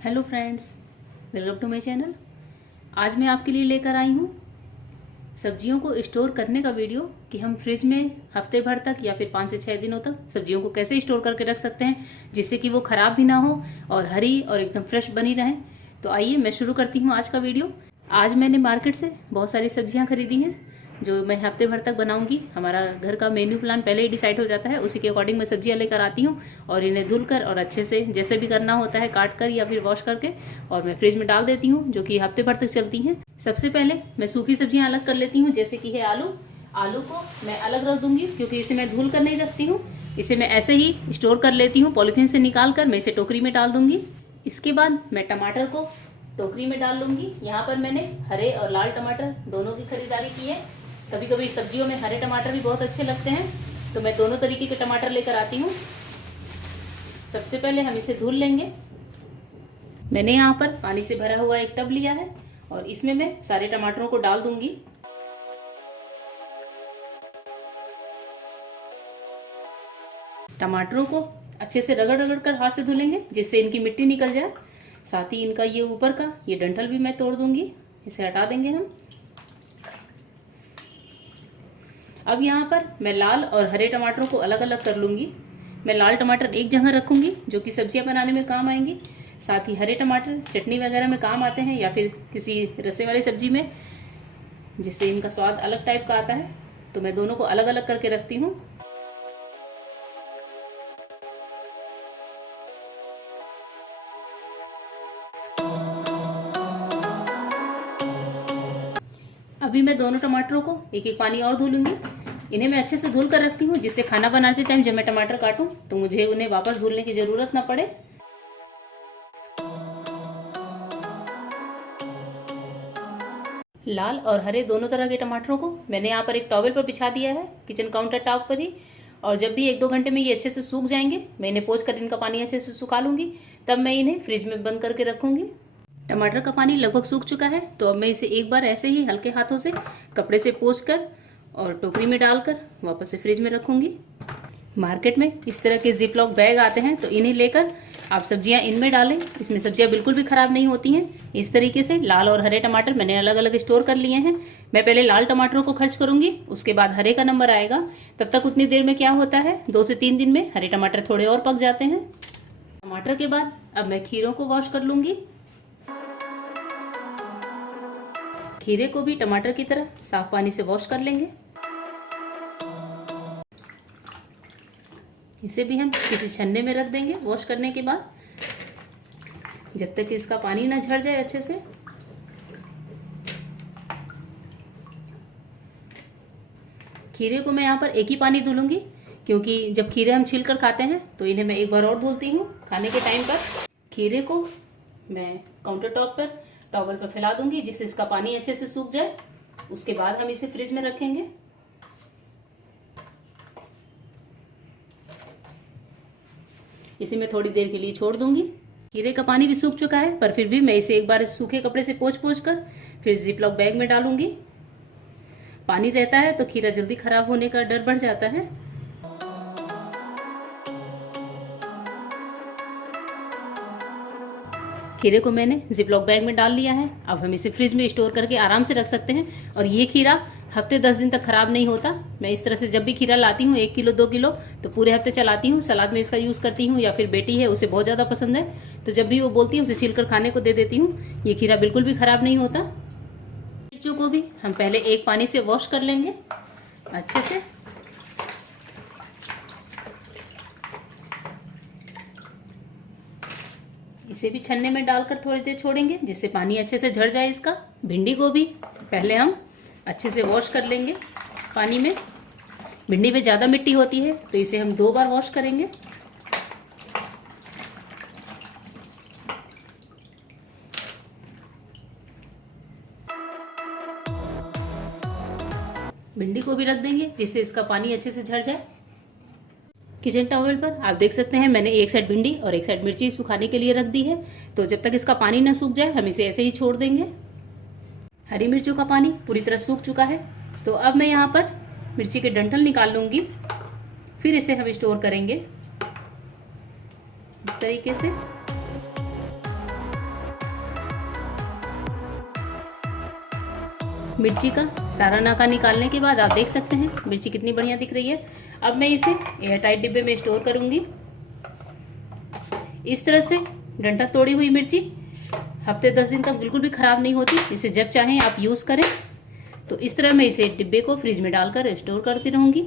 Hello friends, welcome to my channel. आज मैं आपके लिए लेकर आई हूँ सब्जियों को स्टोर करने का वीडियो कि हम फ्रिज में हफ्ते भर तक या फिर 5 से 6 दिनों तक सब्जियों को कैसे स्टोर करके रख सकते हैं जिससे कि वो ख़राब भी ना हो और हरी और एकदम फ्रेश बनी रहें। तो आइए मैं शुरू करती हूँ आज का वीडियो। आज मैंने मार्केट से बहुत सारी सब्जियाँ खरीदी हैं जो मैं हफ्ते भर तक बनाऊंगी। हमारा घर का मेन्यू प्लान पहले ही डिसाइड हो जाता है, उसी के अकॉर्डिंग मैं सब्जियां लेकर आती हूँ और इन्हें धुलकर और अच्छे से जैसे भी करना होता है काट कर या फिर वॉश करके और मैं फ्रिज में डाल देती हूँ, जो कि हफ्ते भर तक चलती हैं। सबसे पहले मैं सूखी सब्जियां अलग कर लेती हूँ, जैसे कि है आलू को मैं अलग रख दूंगी क्योंकि इसे मैं धुल कर नहीं रखती हूँ। इसे मैं ऐसे ही स्टोर कर लेती हूँ, पॉलीथीन से निकाल कर मैं इसे टोकरी में डाल दूंगी। इसके बाद मैं टमाटर को टोकरी में डाल लूंगी। यहाँ पर मैंने हरे और लाल टमाटर दोनों की खरीदारी की है। कभी कभी सब्जियों में हरे टमाटर भी बहुत अच्छे लगते हैं, तो मैं दोनों तरीके के टमाटर लेकर आती हूँ। सबसे पहले हम इसे धुल लेंगे। मैंने यहाँ पर पानी से भरा हुआ एक टब लिया है और इसमें मैं सारे टमाटरों को डाल दूंगी। टमाटरों को अच्छे से रगड़ रगड़ कर हाथ से धुलेंगे जिससे इनकी मिट्टी निकल जाए। साथ ही इनका ये ऊपर का ये डंठल भी मैं तोड़ दूंगी, इसे हटा देंगे हम। अब यहाँ पर मैं लाल और हरे टमाटरों को अलग अलग कर लूँगी। मैं लाल टमाटर एक जगह रखूँगी जो कि सब्जियाँ बनाने में काम आएंगी। साथ ही हरे टमाटर चटनी वगैरह में काम आते हैं या फिर किसी रसे वाली सब्जी में, जिससे इनका स्वाद अलग टाइप का आता है। तो मैं दोनों को अलग अलग करके रखती हूँ। अभी मैं दोनों टमाटरों को एक एक पानी और धुलूंगी। इन्हें मैं अच्छे से धुल कर रखती हूँ जिससे खाना बनाते टाइम जब मैं टमाटर काटूं तो मुझे उन्हें वापस धुलने की ज़रूरत ना पड़े। लाल और हरे दोनों तरह के टमाटरों को मैंने यहाँ पर एक टॉवेल पर बिछा दिया है, किचन काउंटर टॉप पर ही। और जब भी 1-2 घंटे में ये अच्छे से सूख जाएंगे, मैं इन्हें पोंछ कर इनका पानी अच्छे से सुखा लूँगी। तब मैं इन्हें फ्रिज में बंद करके रखूँगी। टमाटर का पानी लगभग सूख चुका है, तो अब मैं इसे एक बार ऐसे ही हल्के हाथों से कपड़े से पोंछ कर और टोकरी में डालकर वापस से फ्रिज में रखूँगी। मार्केट में इस तरह के जिप लॉक बैग आते हैं, तो इन्हें लेकर आप सब्जियां इनमें डालें। इसमें सब्जियां बिल्कुल भी ख़राब नहीं होती हैं। इस तरीके से लाल और हरे टमाटर मैंने अलग अलग स्टोर कर लिए हैं। मैं पहले लाल टमाटरों को खर्च करूंगी, उसके बाद हरे का नंबर आएगा। तब तक उतनी देर में क्या होता है, 2 से 3 दिन में हरे टमाटर थोड़े और पक जाते हैं। टमाटर के बाद अब मैं खीरों को वॉश कर लूँगी। खीरे को भी टमाटर की तरह साफ पानी से वॉश कर लेंगे। इसे भी हम किसी छन्ने में रख देंगे वॉश करने के बाद, जब तक इसका पानी ना झड़ जाए अच्छे से। खीरे को मैं यहाँ पर एक ही पानी धुलूंगी क्योंकि जब खीरे हम छील कर खाते हैं तो इन्हें मैं एक बार और धुलती हूँ खाने के टाइम पर। खीरे को मैं काउंटर टॉप पर टॉवल पर फैला दूंगी जिससे इसका पानी अच्छे से सूख जाए। उसके बाद हम इसे फ्रिज में रखेंगे। इसे मैं थोड़ी देर के लिए छोड़ दूंगी। खीरे का पानी भी सूख चुका है, पर फिर भी मैं इसे एक बार सूखे कपड़े से पोंछ कर फिर जिप लॉक बैग में डालूंगी। पानी रहता है तो खीरा जल्दी खराब होने का डर बढ़ जाता है। खीरे को मैंने जिप लॉक बैग में डाल लिया है। अब हम इसे फ्रिज में स्टोर करके आराम से रख सकते हैं और ये खीरा हफ्ते 10 दिन तक ख़राब नहीं होता। मैं इस तरह से जब भी खीरा लाती हूँ 1 किलो 2 किलो तो पूरे हफ्ते चलाती हूँ। सलाद में इसका यूज़ करती हूँ या फिर बेटी है उसे बहुत ज़्यादा पसंद है, तो जब भी वो बोलती है उसे छील कर खाने को दे देती हूँ। ये खीरा बिल्कुल भी ख़राब नहीं होता। मिर्चों को भी हम पहले एक पानी से वॉश कर लेंगे अच्छे से। इसे भी छन्ने में डालकर थोड़ी देर छोड़ेंगे जिससे पानी अच्छे से झड़ जाए इसका। भिंडी को भी पहले हम अच्छे से वॉश कर लेंगे पानी में। भिंडी में ज़्यादा मिट्टी होती है तो इसे हम 2 बार वॉश करेंगे। भिंडी को भी रख देंगे जिससे इसका पानी अच्छे से झड़ जाए। किचन टॉवल पर आप देख सकते हैं मैंने एक साइड भिंडी और एक साइड मिर्ची सुखाने के लिए रख दी है, तो जब तक इसका पानी ना सूख जाए हम इसे ऐसे ही छोड़ देंगे। हरी मिर्चों का पानी पूरी तरह सूख चुका है, तो अब मैं यहाँ पर मिर्ची के डंठल निकाल लूँगी। फिर इसे हम स्टोर करेंगे इस तरीके से। मिर्ची का सारा नाका निकालने के बाद आप देख सकते हैं मिर्ची कितनी बढ़िया दिख रही है। अब मैं इसे एयर टाइट डिब्बे में स्टोर करूँगी। इस तरह से डंठल तोड़ी हुई मिर्ची हफ्ते 10 दिन तक बिल्कुल भी ख़राब नहीं होती। इसे जब चाहें आप यूज़ करें। तो इस तरह मैं इसे डिब्बे को फ्रिज में डालकर स्टोर करती रहूँगी।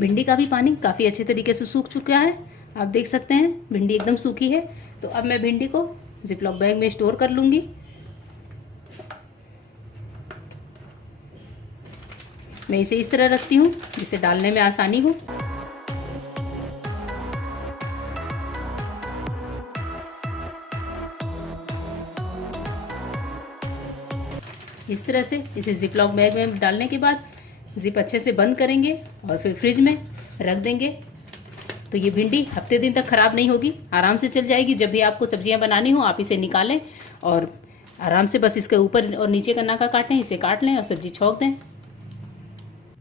भिंडी का भी पानी काफ़ी अच्छे तरीके से सूख चुका है। आप देख सकते हैं भिंडी एकदम सूखी है। तो अब मैं भिंडी को जिपलॉक बैग में स्टोर कर लूँगी। मैं इसे इस तरह रखती हूँ जिससे डालने में आसानी हो। इस तरह से इसे जिपलॉक बैग में डालने के बाद जिप अच्छे से बंद करेंगे और फिर फ्रिज में रख देंगे। तो ये भिंडी हफ्ते दिन तक ख़राब नहीं होगी, आराम से चल जाएगी। जब भी आपको सब्जियां बनानी हो आप इसे निकालें और आराम से बस इसके ऊपर और नीचे का नाका काटें, इसे काट लें और सब्जी छौंक दें।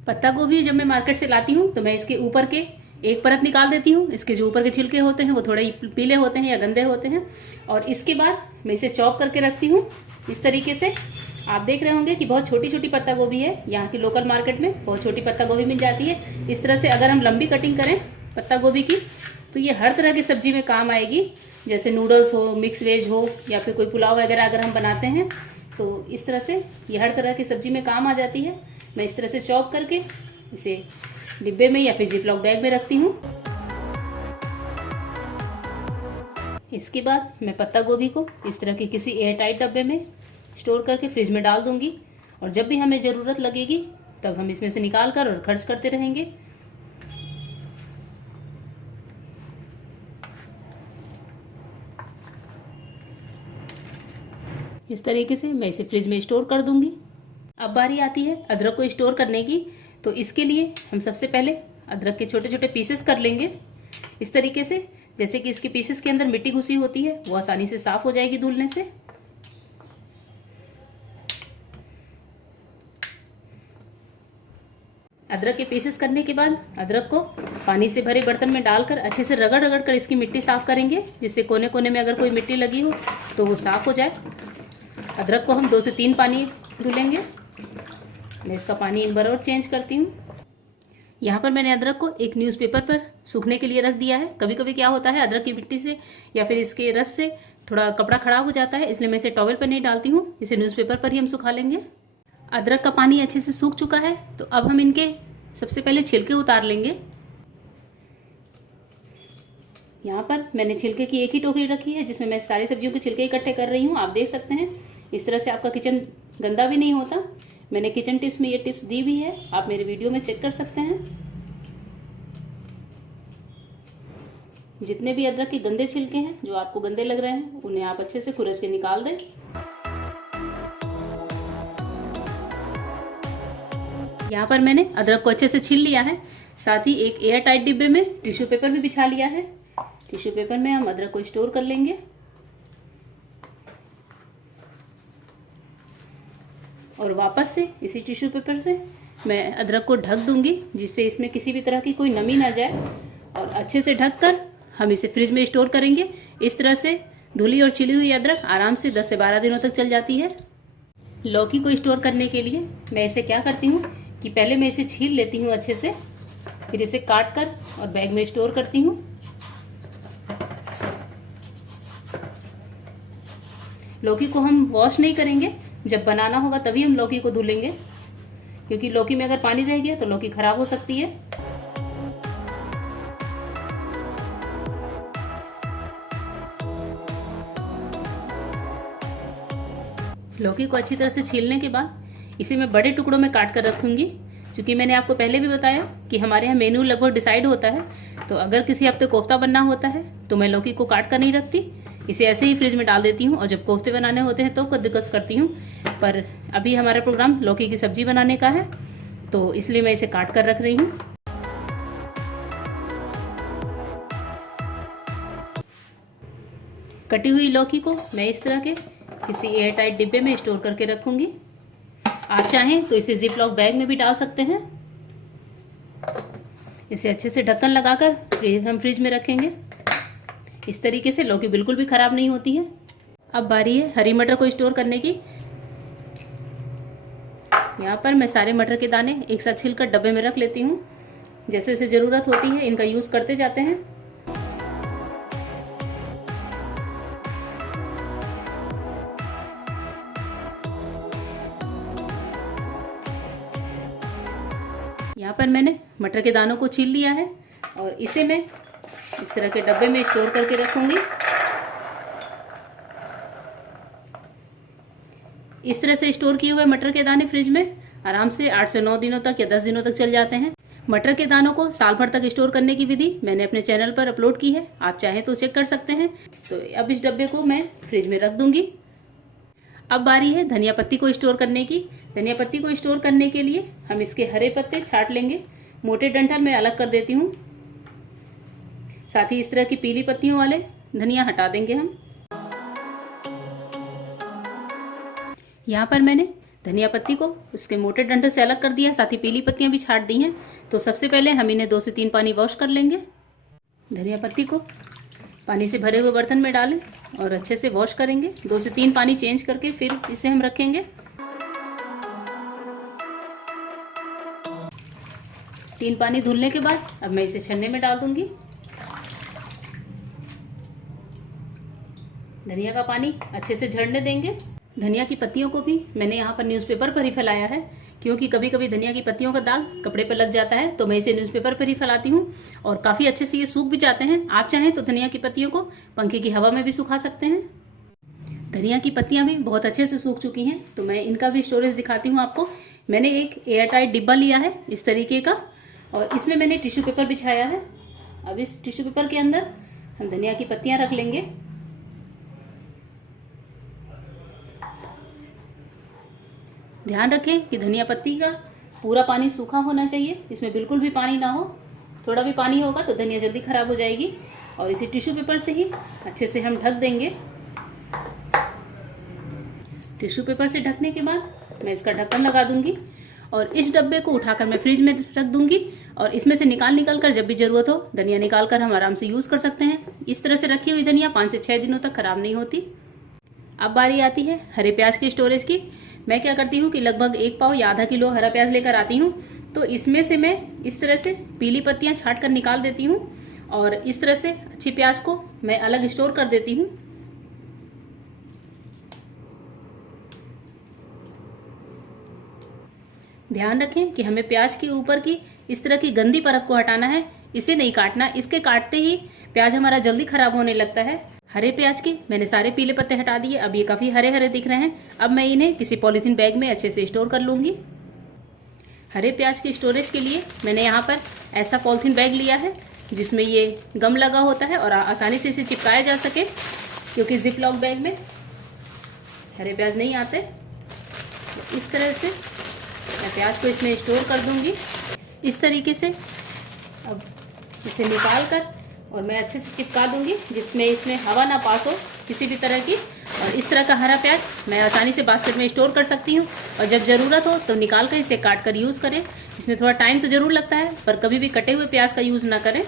पत्ता गोभी जब मैं मार्केट से लाती हूँ तो मैं इसके ऊपर के एक परत निकाल देती हूँ। इसके जो ऊपर के छिलके होते हैं वो थोड़े पीले होते हैं या गंदे होते हैं। और इसके बाद मैं इसे चॉप करके रखती हूँ इस तरीके से। आप देख रहे होंगे कि बहुत छोटी छोटी पत्ता गोभी है। यहाँ की लोकल मार्केट में बहुत छोटी पत्ता गोभी मिल जाती है। इस तरह से अगर हम लंबी कटिंग करें पत्ता गोभी की तो ये हर तरह की सब्जी में काम आएगी। जैसे नूडल्स हो, मिक्स वेज हो या फिर कोई पुलाव वगैरह अगर हम बनाते हैं तो इस तरह से ये हर तरह की सब्जी में काम आ जाती है। मैं इस तरह से चॉप करके इसे डिब्बे में या फिर जिपलॉक बैग में रखती हूँ। इसके बाद मैं पत्ता गोभी को इस तरह के किसी एयर टाइट डब्बे में स्टोर करके फ्रिज में डाल दूँगी। और जब भी हमें ज़रूरत लगेगी तब हम इसमें से निकाल कर और खर्च करते रहेंगे। इस तरीके से मैं इसे फ्रिज में स्टोर कर दूँगी। अब बारी आती है अदरक को स्टोर करने की। तो इसके लिए हम सबसे पहले अदरक के छोटे छोटे पीसेस कर लेंगे इस तरीके से, जैसे कि इसके पीसेस के अंदर मिट्टी घुसी होती है वो आसानी से साफ़ हो जाएगी धुलने से। अदरक के पीसेस करने के बाद अदरक को पानी से भरे बर्तन में डालकर अच्छे से रगड़ रगड़ कर इसकी मिट्टी साफ़ करेंगे, जिससे कोने कोने में अगर कोई मिट्टी लगी हो तो वो साफ़ हो जाए। अदरक को हम 2 से 3 पानी धुलेंगे। मैं इसका पानी एक बार और चेंज करती हूँ। यहाँ पर मैंने अदरक को एक न्यूज़पेपर पर सूखने के लिए रख दिया है। कभी कभी क्या होता है अदरक की मिट्टी से या फिर इसके रस से थोड़ा कपड़ा खराब हो जाता है, इसलिए मैं इसे टॉवल पर नहीं डालती हूँ। इसे न्यूज़पेपर पर ही हम सुखा लेंगे। अदरक का पानी अच्छे से सूख चुका है। तो अब हम इनके सबसे पहले छिलके उतार लेंगे। यहाँ पर मैंने छिलके की एक ही टोकरी रखी है जिसमें मैं सारी सब्जियों के छिलके इकट्ठे कर रही हूँ। आप देख सकते हैं इस तरह से आपका किचन गंदा भी नहीं होता। मैंने किचन टिप्स में ये टिप्स दी भी है, आप मेरे वीडियो में चेक कर सकते हैं। जितने भी अदरक के गंदे छिलके हैं जो आपको गंदे लग रहे हैं उन्हें आप अच्छे से खुरच के निकाल दें। यहाँ पर मैंने अदरक को अच्छे से छील लिया है। साथ ही एक एयर टाइट डिब्बे में टिश्यू पेपर भी बिछा लिया है। टिश्यू पेपर में हम अदरक को स्टोर कर लेंगे। और वापस से इसी टिश्यू पेपर से मैं अदरक को ढक दूंगी, जिससे इसमें किसी भी तरह की कोई नमी ना जाए। और अच्छे से ढककर हम इसे फ्रिज में स्टोर करेंगे। इस तरह से धुली और छिली हुई अदरक आराम से 10 से 12 दिनों तक चल जाती है। लौकी को स्टोर करने के लिए मैं इसे क्या करती हूँ कि पहले मैं इसे छील लेती हूँ अच्छे से, फिर इसे काट कर और बैग में स्टोर करती हूँ। लौकी को हम वॉश नहीं करेंगे, जब बनाना होगा तभी हम लौकी को धुलेंगे, क्योंकि लौकी में अगर पानी रह गया तो लौकी खराब हो सकती है। लौकी को अच्छी तरह से छीलने के बाद इसे मैं बड़े टुकड़ों में काट कर रखूँगी, क्योंकि मैंने आपको पहले भी बताया कि हमारे यहाँ मेन्यू लगभग डिसाइड होता है। तो अगर किसी हफ्ते कोफ्ता बनना होता है तो मैं लौकी को काट कर नहीं रखती, इसे ऐसे ही फ्रिज में डाल देती हूँ। और जब कोफ्ते बनाने होते हैं तो कद्दूकस करती हूँ। पर अभी हमारा प्रोग्राम लौकी की सब्ज़ी बनाने का है, तो इसलिए मैं इसे काट कर रख रही हूँ। कटी हुई लौकी को मैं इस तरह के किसी एयर टाइट डिब्बे में स्टोर करके रखूँगी। आप चाहें तो इसे जिप लॉक बैग में भी डाल सकते हैं। इसे अच्छे से ढक्कन लगाकर हम फ्रिज में रखेंगे। इस तरीके से लौकी बिल्कुल भी ख़राब नहीं होती है। अब बारी है हरी मटर को स्टोर करने की। यहाँ पर मैं सारे मटर के दाने एक साथ छिलकर डब्बे में रख लेती हूँ। जैसे जैसे ज़रूरत होती है इनका यूज़ करते जाते हैं। यहाँ पर मैंने मटर के दानों को छील लिया है और इसे मैं इस तरह के डब्बे में स्टोर करके रखूँगी। इस तरह से स्टोर किए हुए मटर के दाने फ्रिज में आराम से 8 से 9 दिनों तक या 10 दिनों तक चल जाते हैं। मटर के दानों को साल भर तक स्टोर करने की विधि मैंने अपने चैनल पर अपलोड की है, आप चाहें तो चेक कर सकते हैं। तो अब इस डब्बे को मैं फ्रिज में रख दूंगी। अब बारी है धनिया पत्ती को स्टोर करने की। धनिया पत्ती को स्टोर करने के लिए हम इसके हरे पत्ते छांट लेंगे, मोटे डंठल में अलग कर देती हूँ। साथ ही इस तरह की पीली पत्तियों वाले धनिया हटा देंगे हम। यहाँ पर मैंने धनिया पत्ती को उसके मोटे डंठल से अलग कर दिया, साथ ही पीली पत्तियाँ भी छांट दी हैं। तो सबसे पहले हम इन्हें 2 से 3 पानी वॉश कर लेंगे। धनिया पत्ती को पानी से भरे हुए बर्तन में डालें और अच्छे से वॉश करेंगे। 2 से 3 पानी चेंज करके फिर इसे हम रखेंगे। 3 पानी धुलने के बाद अब मैं इसे छन्ने में डाल दूंगी। धनिया का पानी अच्छे से झड़ने देंगे। धनिया की पत्तियों को भी मैंने यहाँ पर न्यूज़पेपर पर ही फैलाया है, क्योंकि कभी कभी धनिया की पत्तियों का दाग कपड़े पर लग जाता है, तो मैं इसे न्यूज़पेपर पर ही फैलाती हूँ और काफ़ी अच्छे से ये सूख भी जाते हैं। आप चाहें तो धनिया की पत्तियों को पंखे की हवा में भी सुखा सकते हैं। धनिया की पत्तियाँ भी बहुत अच्छे से सूख चुकी हैं, तो मैं इनका भी स्टोरेज दिखाती हूँ आपको। मैंने एक एयरटाइट डिब्बा लिया है इस तरीके का और इसमें मैंने टिश्यू पेपर बिछाया है। अब इस टिश्यू पेपर के अंदर हम धनिया की पत्तियाँ रख लेंगे। ध्यान रखें कि धनिया पत्ती का पूरा पानी सूखा होना चाहिए, इसमें बिल्कुल भी पानी ना हो। थोड़ा भी पानी होगा तो धनिया जल्दी ख़राब हो जाएगी। और इसी टिश्यू पेपर से ही अच्छे से हम ढक देंगे। टिश्यू पेपर से ढकने के बाद मैं इसका ढक्कन लगा दूंगी और इस डब्बे को उठाकर मैं फ्रिज में रख दूंगी और इसमें से निकाल कर जब भी ज़रूरत हो धनिया निकाल कर हम आराम से यूज़ कर सकते हैं। इस तरह से रखी हुई धनिया 5 से 6 दिनों तक ख़राब नहीं होती। अब बारी आती है हरे प्याज की स्टोरेज की। मैं क्या करती हूँ कि लगभग 1 पाव या आधा किलो हरा प्याज लेकर आती हूँ। तो इसमें से मैं इस तरह से पीली पत्तियाँ छाँट कर निकाल देती हूँ और इस तरह से अच्छी प्याज को मैं अलग स्टोर कर देती हूँ। ध्यान रखें कि हमें प्याज के ऊपर की इस तरह की गंदी परत को हटाना है, इसे नहीं काटना। इसके काटते ही प्याज हमारा जल्दी ख़राब होने लगता है। हरे प्याज के मैंने सारे पीले पत्ते हटा दिए। अब ये काफ़ी हरे हरे दिख रहे हैं। अब मैं इन्हें किसी पॉलीथीन बैग में अच्छे से स्टोर कर लूँगी। हरे प्याज के स्टोरेज के लिए मैंने यहाँ पर ऐसा पॉलीथीन बैग लिया है जिसमें ये गम लगा होता है और आसानी से इसे चिपकाया जा सके, क्योंकि जिप लॉक बैग में हरे प्याज नहीं आते। तो इस तरह से मैं प्याज को इसमें स्टोर कर दूँगी इस तरीके से। अब इसे निकाल कर और मैं अच्छे से चिपका दूंगी जिसमें इसमें हवा ना पास हो किसी भी तरह की। और इस तरह का हरा प्याज मैं आसानी से बास्केट में स्टोर कर सकती हूँ और जब ज़रूरत हो तो निकाल कर इसे काट कर यूज़ करें। इसमें थोड़ा टाइम तो ज़रूर लगता है, पर कभी भी कटे हुए प्याज का यूज़ ना करें।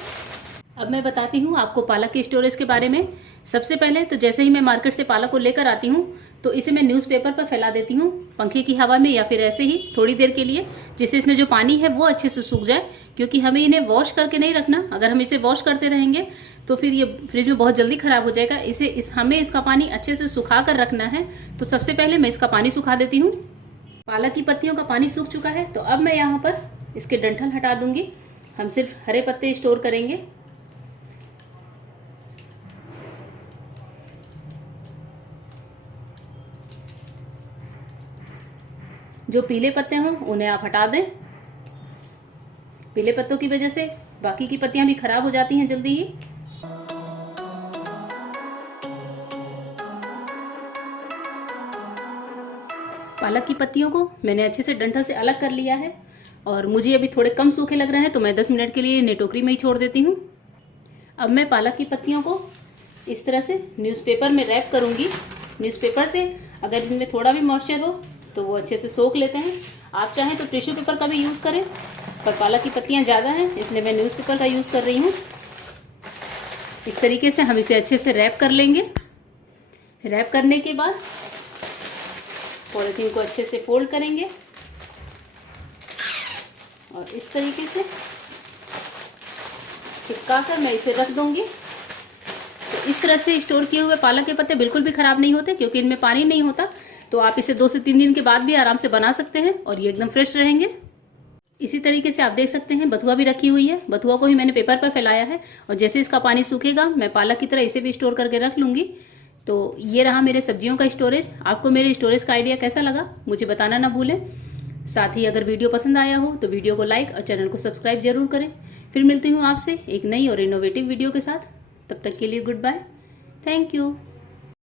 अब मैं बताती हूँ आपको पालक के स्टोरेज के बारे में। सबसे पहले तो जैसे ही मैं मार्केट से पालक को लेकर आती हूँ तो इसे मैं न्यूज़पेपर पर फैला देती हूँ, पंखे की हवा में या फिर ऐसे ही थोड़ी देर के लिए, जिससे इसमें जो पानी है वो अच्छे से सूख जाए। क्योंकि हमें इन्हें वॉश करके नहीं रखना, अगर हम इसे वॉश करते रहेंगे तो फिर ये फ्रिज में बहुत जल्दी ख़राब हो जाएगा। हमें इसका पानी अच्छे से सुखा कर रखना है। तो सबसे पहले मैं इसका पानी सुखा देती हूँ। पालक की पत्तियों का पानी सूख चुका है, तो अब मैं यहाँ पर इसके डंठल हटा दूँगी। हम सिर्फ हरे पत्ते स्टोर करेंगे। जो पीले पत्ते हों उन्हें आप हटा दें। पीले पत्तों की वजह से बाकी की पत्तियां भी खराब हो जाती हैं जल्दी ही। पालक की पत्तियों को मैंने अच्छे से डंठल से अलग कर लिया है और मुझे अभी थोड़े कम सूखे लग रहे हैं, तो मैं 10 मिनट के लिए इन्हें टोकरी में ही छोड़ देती हूँ। अब मैं पालक की पत्तियों को इस तरह से न्यूज़पेपर में रैप करूँगी। न्यूज़पेपर से अगर इनमें थोड़ा भी मॉइस्चर हो तो वो अच्छे से सोख लेते हैं। आप चाहें तो टिश्यू पेपर का भी यूज़ करें, पर पालक की पत्तियां ज़्यादा हैं इसलिए मैं न्यूज़पेपर का यूज़ कर रही हूँ। इस तरीके से हम इसे अच्छे से रैप कर लेंगे। रैप करने के बाद पॉलीथीन को अच्छे से फोल्ड करेंगे और इस तरीके से चिपका कर मैं इसे रख दूंगी। तो इस तरह से स्टोर किए हुए पालक के पत्ते बिल्कुल भी ख़राब नहीं होते, क्योंकि इनमें पानी नहीं होता। तो आप इसे 2 से 3 दिन के बाद भी आराम से बना सकते हैं और ये एकदम फ्रेश रहेंगे। इसी तरीके से आप देख सकते हैं बथुआ भी रखी हुई है। बथुआ को ही मैंने पेपर पर फैलाया है और जैसे इसका पानी सूखेगा मैं पालक की तरह इसे भी स्टोर करके रख लूँगी। तो ये रहा मेरे सब्जियों का स्टोरेज। आपको मेरे स्टोरेज का आइडिया कैसा लगा मुझे बताना ना भूलें। साथ ही अगर वीडियो पसंद आया हो तो वीडियो को लाइक और चैनल को सब्सक्राइब जरूर करें। फिर मिलती हूँ आपसे एक नई और इनोवेटिव वीडियो के साथ। तब तक के लिए गुड बाय। Thank you.